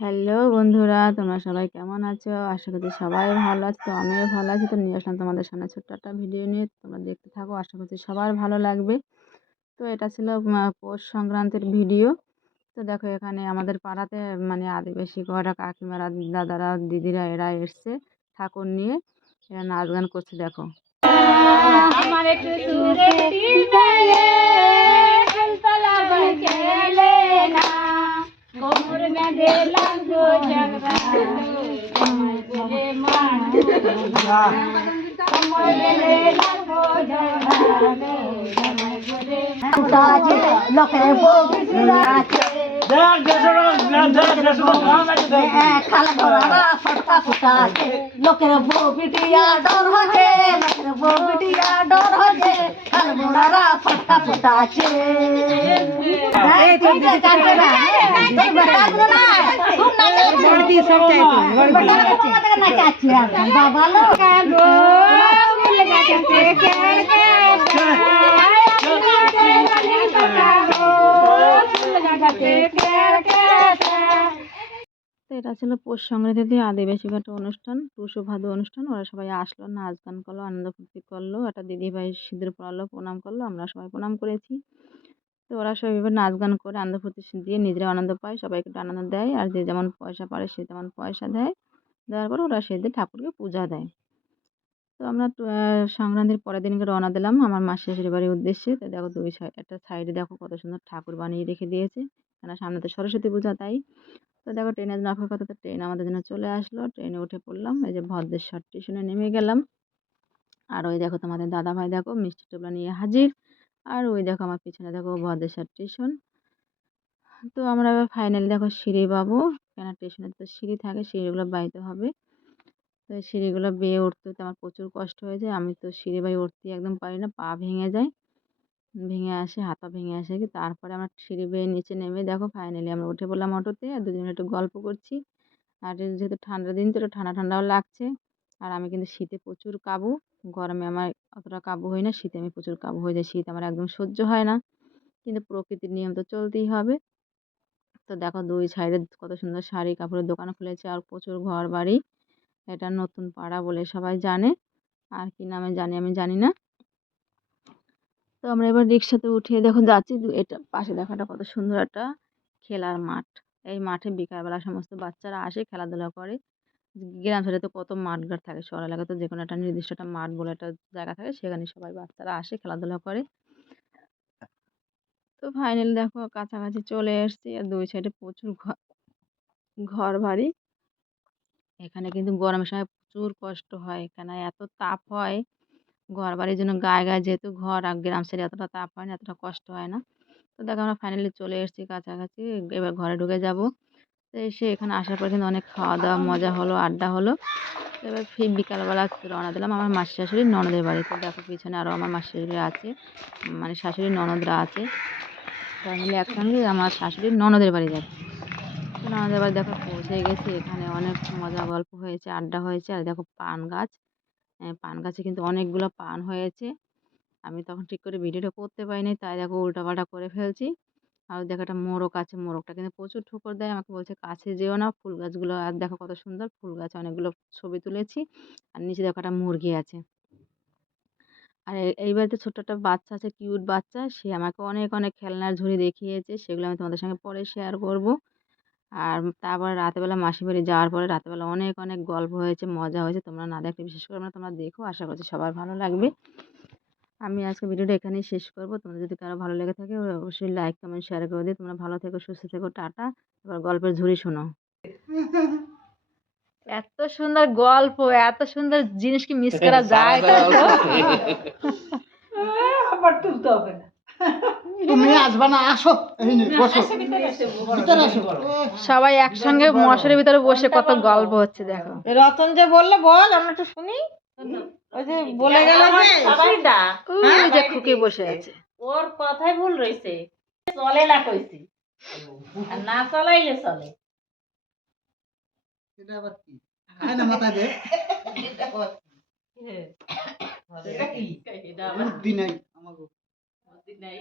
Hello বন্ধুরা, তোমরা সবাই কেমন আছো? আশা করছি সবাই ভালো আছো। তো আমিও ভালো আছি। তো নিয়ে আসলাম তোমাদের সামনে ছোট্ট একটা ভিডিও নিয়ে, তোমরা দেখতে থাকো। আশা করছি সবার ভালো লাগবে। তো এটা ছিল পৌষ সংক্রান্তির ভিডিও। তো দেখো, এখানে আমাদের পাড়াতে আদিবাসী কটা কাকিমারা, দাদারা, দিদিরা এরা এসছে ঠাকুর নিয়ে। এরা নাচ গান করছে দেখো। আমার একটু লোকের বউ পিটিয়া ডর হচ্ছে, লোকের বউ পিটিয়া ডর হচ্ছে, কাল বোড়ারা ফটকা ফুটাছে। বাবা তো এটা ছিল পৌষ সংক্রান্তিতে আদিবাসী একটা অনুষ্ঠান, টুসু ভাদু অনুষ্ঠান। ওরা সবাই আসলো, নাচ গান করলো, আনন্দ ফুর্তি করলো। একটা দিদিভাই সিঁদুর পরালো, প্রণাম করলো, আমরা সবাই প্রণাম করেছি। তো ওরা সবাই এভাবে নাচ গান করে আনন্দ ফুর্তি দিয়ে নিজেরা আনন্দ পায়, সবাইকে একটু আনন্দ দেয়। আর যে যেমন পয়সা পারে সে তেমন পয়সা দেয়। দেওয়ার পরে ওরা সেদিন ঠাকুরকে পূজা দেয়। তো আমরা সংক্রান্তির পরের দিনকে রওনা দিলাম আমার মাসির শাশুড়ি বাড়ির উদ্দেশ্যে। তো দেখো, দুই সাইড একটা সাইডে দেখো কত সুন্দর ঠাকুর বানিয়ে রেখে দিয়েছে, কেন সামনে তো সরস্বতী পূজা তাই। তো দেখো, ট্রেনের জন্য অপেক্ষা করতে, ট্রেন আমাদের জন্য চলে আসলো। ট্রেনে উঠে পড়লাম, এই যে ভদ্রেশ্বর স্টেশনে নেমে গেলাম। আর ওই দেখো তোমাদের দাদা ভাই দেখো মিষ্টি টোপলা নিয়ে হাজির। আর ওই দেখো আমার পিছনে দেখো ভদ্রেশ্বর স্টেশন। তো আমরা এবার ফাইনালি দেখো সিঁড়ি পাবো, কেন স্টেশনে তো সিঁড়ি থাকে, সিঁড়িগুলো বাইতে হবে। তো এই সিঁড়িগুলো বেয়ে উঠতে তো আমার প্রচুর কষ্ট হয়েছে। আমি তো সিঁড়ি বাই উঠতে একদম পারি না, পা ভেঙে যায়, ভেঙে আসে, হাত পা ভেঙে আসে কি। তারপরে আমরা সিঁড়ি বেয়ে নিচে নেমে দেখো ফাইনালি আমরা উঠে পড়লাম অটোতে। আর দুজনে একটু গল্প করছি। আর যেহেতু ঠান্ডার দিন, তো একটু ঠান্ডা ঠান্ডাও লাগছে। আর আমি কিন্তু শীতে প্রচুর কাবু, গরমে আমার অতটা কাবু হই না, শীতে আমি প্রচুর কাবু হয়ে যাই। শীত আমার একদম সহ্য হয় না, কিন্তু প্রকৃতির নিয়ম তো চলতেই হবে। তো দেখো, দুই সাইডে কত সুন্দর শাড়ি কাপড়ের দোকান খুলেছে, আর প্রচুর ঘর বাড়ি। এটা নতুন পাড়া বলে সবাই জানে, আর কি নামে জানি আমি জানি না। তো আমরা এবার রিক্সাতে উঠে দেখো যাচ্ছি। এটা পাশে দেখো একটা কত সুন্দর একটা খেলার মাঠ। এই মাঠে বিকালবেলা সমস্ত বাচ্চারা আসে, খেলাধুলা করে। গ্রাম সাইডে তো কত মাঠঘাট থাকে, শহর এলাকায় তো যে কোনো একটা নির্দিষ্ট একটা মাঠ বলে একটা জায়গা থাকে, সেখানে সবাই বাচ্চারা আসে, খেলাধুলা করে। তো ফাইনালি দেখো কাছাকাছি চলে এসেছি। আর দুই সাইডে প্রচুর ঘর বাড়ি। এখানে কিন্তু গরমের সময় প্রচুর কষ্ট হয়, এখানে এত তাপ হয়। ঘর বাড়ির জন্য গায়ে গায়ে যেহেতু ঘর, আর গ্রাম সাইডে এতটা তাপ হয় না, এতটা কষ্ট হয় না। তো দেখো আমরা ফাইনালি চলে এসেছি কাছাকাছি, এবার ঘরে ঢুকে যাব। তো এসে এখানে আসার পর কিন্তু অনেক খাওয়া দাওয়া মজা হলো, আড্ডা হলো। তো এবার ফির বিকালবেলা রওনা দিলাম আমার মাসি শাশুড়ির ননদের বাড়িতে। দেখো পিছনে আরও আমার মাসি শাশুড়ি আছে, শাশুড়ির ননদরা আছে। সবাই মিলে একসঙ্গে আমার শাশুড়ির ননদের বাড়ি যাচ্ছি। তো ননদের বাড়ি দেখো পৌঁছে গেছি। এখানে অনেক মজা গল্প হয়েছে, আড্ডা হয়েছে। আর দেখো পান গাছ, পান গাছে কিন্তু অনেকগুলো পান হয়েছে। আমি তখন ঠিক করে ভিডিওটা করতে পারিনি, তাই দেখো উল্টাপাল্টা করে ফেলছি। আর দেখো একটা মোরগ আছে, মোরগটা কিন্তু প্রচুর ঠোকর দেয়, আমাকে বলছে কাছে যেও না। ফুল গাছগুলো আর দেখো কত সুন্দর, ফুল গাছ অনেকগুলো ছবি তুলেছি। আর নিচে দেখো একটা মুরগি আছে। আর এই বাড়িতে ছোট্ট একটা বাচ্চা আছে, কিউট বাচ্চা, সে আমাকে অনেক অনেক খেলনার ঝুড়ি দেখিয়েছে, সেগুলো আমি তোমাদের সঙ্গে পরে শেয়ার করব। আর তারপরে রাতেবেলা মাসির বাড়ি যাওয়ার পরে রাতেবেলা অনেক অনেক গল্প হয়েছে, মজা হয়েছে। তোমরা না দেখলে বিশেষ করে তোমরা দেখো, আশা করছি সবার ভালো লাগবে। আমি আজকে ভিডিওটা এখানেই শেষ করব। তোমাদের যদি কারো ভালো লেগে থাকে অবশ্যই লাইক কমেন্ট শেয়ার করে দিও। তোমরা ভালো থেকো, সুস্থ থেকো, টাটা। এবার গল্পের ঝুড়ি শোনো। এত সুন্দর গল্প, এত সুন্দর জিনিস কি মিস করা যায়? আবার তুলতে হবে না, তুমি আসবা না, আসো বসো, ভিতরে আসো। সবাই একসঙ্গে মশারির ভিতরে বসে কত গল্প হচ্ছে দেখো। রতন যে বললো বল, আমরা একটু শুনি। ওই যে বলে গেল যে খুকি বসে আছে, ওর কথাই ভুল রয়েছে, চলে না কইছি, আর না চলাইলে চলে। এটা আবার কি আয় না মাথা দে, এটা কি? এটা আবার বুদ্ধি নাই আমাগো, বুদ্ধি নাই।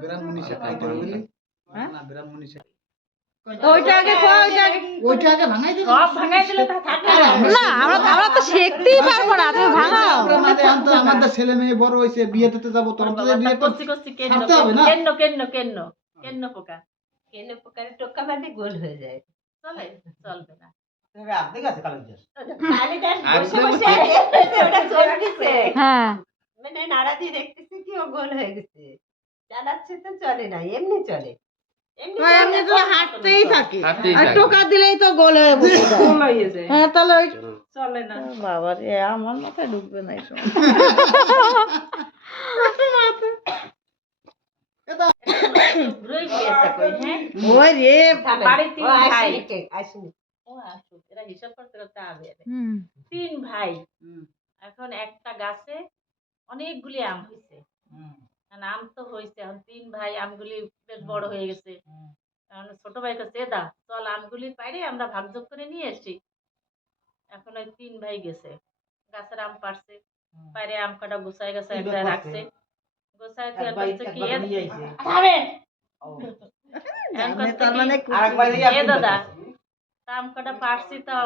বিরাম মনীষা খাইতে হবে না, বিরাম মনীষা ওইটা আগে খোয়া, ওইটা আগে ভাঙাই দিলে সব ভাঙাই দিলে তা থাকবে না। না আমরা তো শিখতেই পারবো না, তুমি ভাঙাও। আমাদের ছেলে মেয়ে বড় হয়েছে, বিয়ে দিতে যাবো, তখন তো বিয়ে তো কষি কষি কেন্ন ছাড়তে হবে না। কেন্ন কেন্ন কেন্ন কেন্ন পোকা কেনে পোকারে টোকা বাঁধে গোল হয়ে যায়। চলে চলবে না। কালিদাস বসে বসে দেখতেছে ওটা চলতেছে, হ্যাঁ মানে নাড়া দিয়ে দেখতেছে কি ও গোল হয়ে গেছে। চালাচ্ছে তো চলে না, এমনি চলে। এমনি এমনি তো হাঁটতেই থাকে, হাঁটতেই আর থাকে। টোকা দিলেই তো গোল হয়ে বসে যায়। গোল হয়ে যায়। হ্যাঁ তাহলে ওই চলে না। বাবা রে, আমার মাথায় ঢুকবে না এই সময়। ঘুরেই গিয়েছে কই, হ্যাঁ? ওই রে, থামেন। বাড়ির তিন ও ভাই। আসেনি, আসেনি। ও আসুক, এরা হিসাব করতে করতে হবে। হুম 3 ভাই। এখন একটা গাছে অনেকগুলি আম হয়েছে। আম তো হয়েছে, এখন 3 ভাই, আমগুলি বেশ বড় হয়ে গেছে। এখন ছোট ভাই কাছে দা চল আমগুলি পাইরে আমরা ভাগযোগ করে নিয়ে এসছি। এখন ওই 3 ভাই গেছে, গাছের আম পাড়ছে, পাইরে আম কাটা গুছায় গেছে এক জায়গায় রাখছে। গোছায় দিয়ে বলছে কি থামেন। এখন কইছে কি, এ দাদা তা আম কাটা পারছি, তা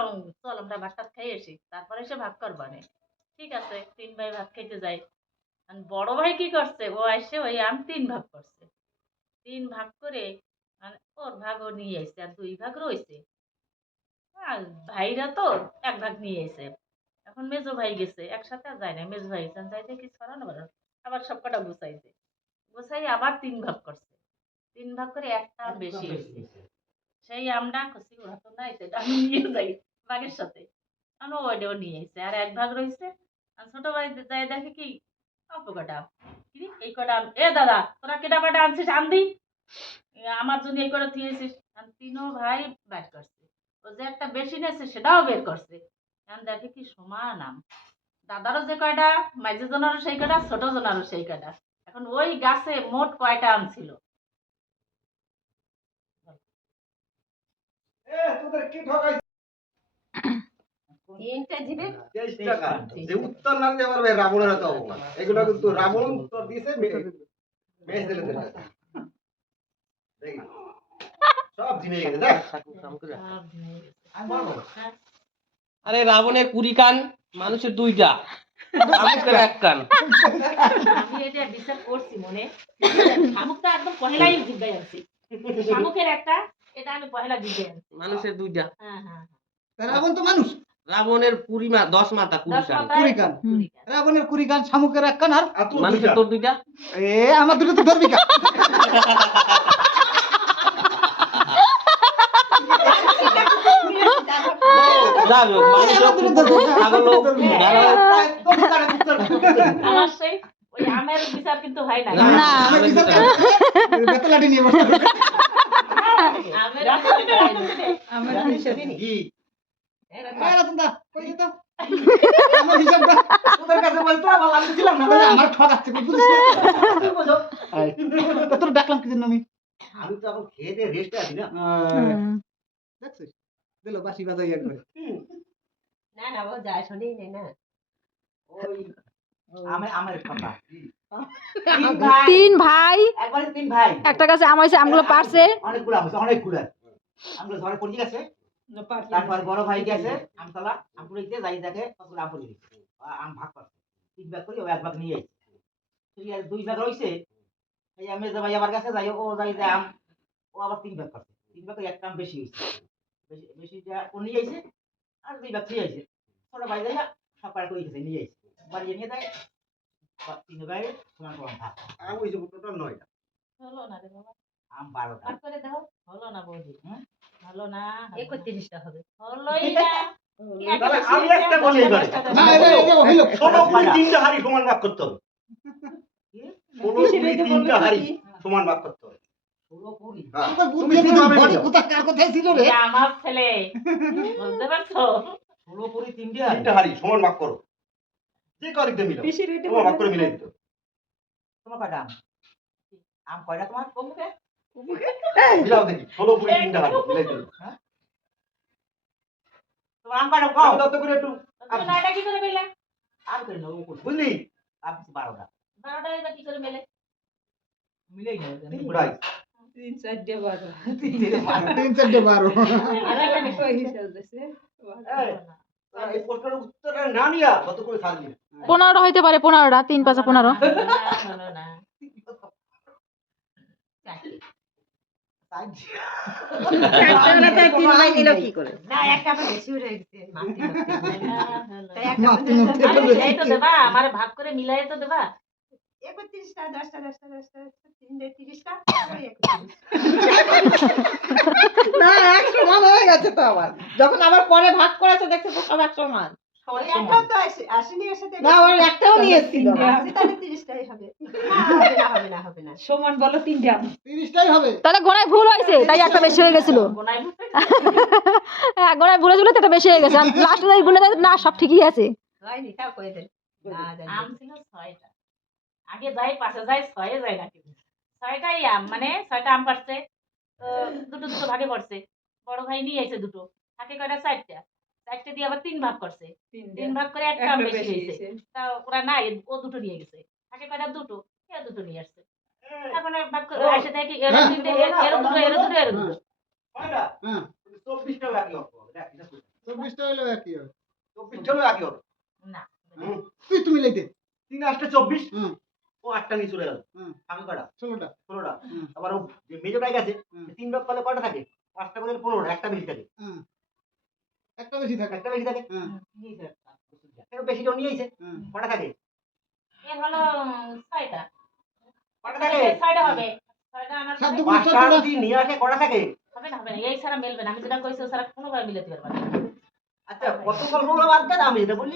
চল আমরা ভাত টাত খাই আসি, তারপরে এসে ভাগ করবানে। ঠিক আছে, 3 ভাই ভাত খাইতে যায়। আর বড় ভাই কি করছে, ও এসে ওই আম 3 ভাগ করছে। 3 ভাগ করে মানে ওর ভাগ ও নিয়ে এসছে, আর 2 ভাগ রয়েছে। আর ভাইরা তো 1 ভাগ নিয়ে এসে। এখন মেজো ভাই গেছে, একসাথে আর যায় না। মেজো ভাই গেছে, যাইতে কি ছড়ানো বাড়ানো, আবার সব কটা গুছাইছে। গুছাই আবার 3 ভাগ করছে। 3 ভাগ করে একটা আম বেশি হয়েছে। সেই আমটা খুশি, ওরা তো নাই, সেটা আমি নিয়ে যাই ভাগের সাথে। আমি ওইটাও নিয়ে এসে, আর 1 ভাগ রয়েছে। আর ছোট ভাই যাই দেখে কি অল্প কটা আম। কি রে, এই কটা আম, এ দাদা তোরা কেটা কটা আনছিস আম দি, আমার জন্য এই কটা দিয়েছিস। আর 3 ভাই বের করছে, ও যে একটা বেশি নেছে সেটাও বের করছে। এখন দেখে কি সমান আম, দাদারও যে কয়টা, মাঝে জনারও সেই কয়টা, ছোট জনারও সেই কয়টা। এখন ওই গাছে মোট কয়টা আম ছিল? তোদের কি ঠকাই? 3টা জিভে 23 টাকা। যে উত্তর না দিতে পারবে রাবণের এত অপমান। এগুলো কিন্তু রাবণ উত্তর দিয়েছে মেয়ে ছেলেদের কাছে। দেখি। সব জিনিস গেছে দেখ। হ্যাঁ। আরে রাবণের 20 কান, মানুষের 2টা, শামুকের 1 কান। আমি এটা বিচার করছি মনে, শামুকটা একদম পহেলাই জিজ্ঞাসা আনছি। শামুকের একটা, এটা আমি পহেলা জিজ্ঞাসা আনছি। মানুষের 2টা। হ্যাঁ হ্যাঁ। রাবণ তো মানুষ। রাবণের 10 মাথা 20 10 কান। মাথায় 20 কান। 20 কান। রাবণের 20 কান, শামুকের 1 কান, আর মানুষের তোর 2টা। আমার দুটো তো ধরবি কা? যাই হোক, মানুষও ছাগল হোক, ভেড়া হোক। আমার সেই ওই আমের বিচার কিন্তু হয় না। না, না। আমের বিচার ভিতরে। বেতা লাঠি নিয়ে বসে। আমের বিচার হয় না। আমার হিসাবে কি? রাতনদা, কই যেত? আমার হিসাবটা তোদের কাছে বলতো, আমি ছিলাম না, বলে আমার ঠকাচ্ছে, বুঝছিস না? কি বুঝো? তোর ডাকলাম কি জন্য আমি? আমি তো এখন খেয়ে দিয়ে রেস্টে আছি না। দেখছিস? দিলো বাঁশি বাজাইয়া করে। না না, ও যায় শোনেই নেই না। ওই আমের কথা। 3 ভাই, একবারে 3 ভাই। একটা গাছে আম হয়েছে, আমগুলো পারছে। অনেকগুলো আছে, অনেকগুলো। আমগুলো ঝড়ে পড়ে গেছে। তারপর বড় ভাই গেছে আমতলা, আম কুড়াইতে যাই দেখে কতগুলো আম পড়ে গেছে। আম ভাগ করছে। 3 ভাগ করে ও 1 ভাগ নিয়ে আইছে। তুই আর 2 ভাগ রইছে। এই আমি যে ভাই আমার কাছে যাই, ও যাই যে আম, ও আবার 3 ভাগ করছে। 3 ভাগ করে একটা আম বেশি হইছে। বেশিটা ও নিয়ে আইছে, আর 2 ভাগ নিয়ে আইছে। ছোট ভাই যাইয়া সব পার করে গেছে, নিয়ে আইছে। বাড়ি নিয়ে যায়, 3 ভাই সমান সমান ভাগ। আম হইছে টোটাল 9টা। হলো না রে বাবা। আম 12টা। ভাগ করে দাও। হলো না বৌদি। হলো না। 31টা হবে। হলোই না। তাহলে আমি একটা বলি এবারে। না, এটা হইল। 16 কুড়ি 3টা হাড়ি সমান ভাগ করতে হবে। 16 কুড়ি 3টা হাড়ি সমান ভাগ করতে হবে। 16 কুড়ি। তোর বুদ্ধি আছে, বড়ি কোথা কার কোথায় ছিল রে? এটা আমার ছেলে, বুঝতে পারছো? 16 কুড়ি 3টা হাড়ি সমান ভাগ করো। যে করিতে মিলো। তোমার ভাগ করে মিলাই দিতে। তোমার কয়টা আম? আম কয়টা তোমার? কমুকে? মিলাও দেখি। 16 কুড়ি 3টা হাড়ি মিলাই দিও। হ্যাঁ? তোমার আম কয়টা কও? তত করে একটু তুমি নয়টা কি করে পেলে? আম করে নাও বুঝলি? আম 12টা। 12টা এবার কি করে মেলে? মিলাই নাও। 3 প্রাইস। 3 4 12 এই প্রশ্নের উত্তরটা না নিয়া কত করে ছাড়বি 15টা হইতে পারে, 15টা, 3 5 15। হলো না। না একটা আবার বেশি উঠে গেছে মাটি মাটি। তাই একটা মাটি বলছে, মাটি। আরে মিলাই তো দেবা, আমারে ভাগ করে মিলাই তো দেবা। 31টা 10টা 10টা 10টা 30টা না এক সমান হয়ে গেছে তো আবার, যখন আবার পরে ভাগ করেছে দেখছে তো সব এক সমান। ওই একটাও তো আসেনি এর সাথে। না ওই একটাও নিয়ে এসেছিল। তাহলে 30টাই হবে। না হবে না হবে না। সমান বলো 3টা 30টাই হবে তাহলে গোনায় ভুল হয়েছে, তাই একটা বেশি হয়ে গেছিল। গোনায় বুঝতে হ্যাঁ, গোনায় ভুল হয়েছিল তো এটা বেশি হয়ে গেছে। লাস্টে গুনে দেয় না সব ঠিকই আছে। হয়নি তাও কয়ে দেন। না জানি। আম ছিল 6টা। আগে যাই পাশে যাই 6 যায় নাকি। 6টাই আম, মানে 6টা আম পাড়ছে। তো দুটো দুটো ভাগে পড়ছে। বড় ভাই নিয়ে এসে দুটো। থাকে কয়টা 4টা। 4টে দিয়ে আবার 3 ভাগ করছে। 3 ভাগ করে একটা আম বেশি হয়েছে। তা ওরা না ও দুটো নিয়ে গেছে। থাকে কয়টা দুটো। এ দুটো নিয়ে আসছে। এখন আর ভাগ করে এসে দেখি এর তিনটে এর দুটো এর দুটো এর দুটো। কয়টা হ্যাঁ 24টাও একই হবে দেখ এটা 24টা হলো একই হবে। 24টাও একই হবে না। তুমি লাইতে 3 8 24 হুম ও 8টা নিয়ে চলে গেল হুম থাকে কয়টা 16টা 16টা হুম আবার ও যে মেজোটাই গেছে হুম 3 ভাগ করলে কয়টা থাকে 5টা করলে 15টা একটা বেশি থাকে হুম একটা বেশি থাকে। একটা বেশি থাকে হুম একটা বেশি কেউ নিয়ে আইছে হুম কয়টা থাকে এর হলো 6টা। কয়টা থাকে 6টা হবে। 6টা আনার সাত পরে দুগুণ 5টা 14টা। যদি নিয়ে আসে কয়টা থাকে হবে না হবে না, এই ছাড়া মিলবে না। আমি যেটা কইছি ও ছাড়া কোনোভাবে মিলাতে পারবে না। আচ্ছা কত গল্পগুলো বাদ দেন আমি যেটা বলি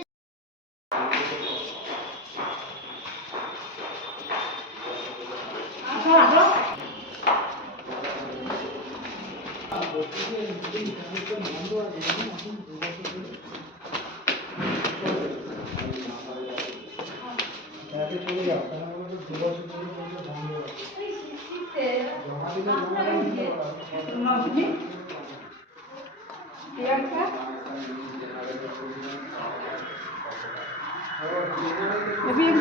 Bien,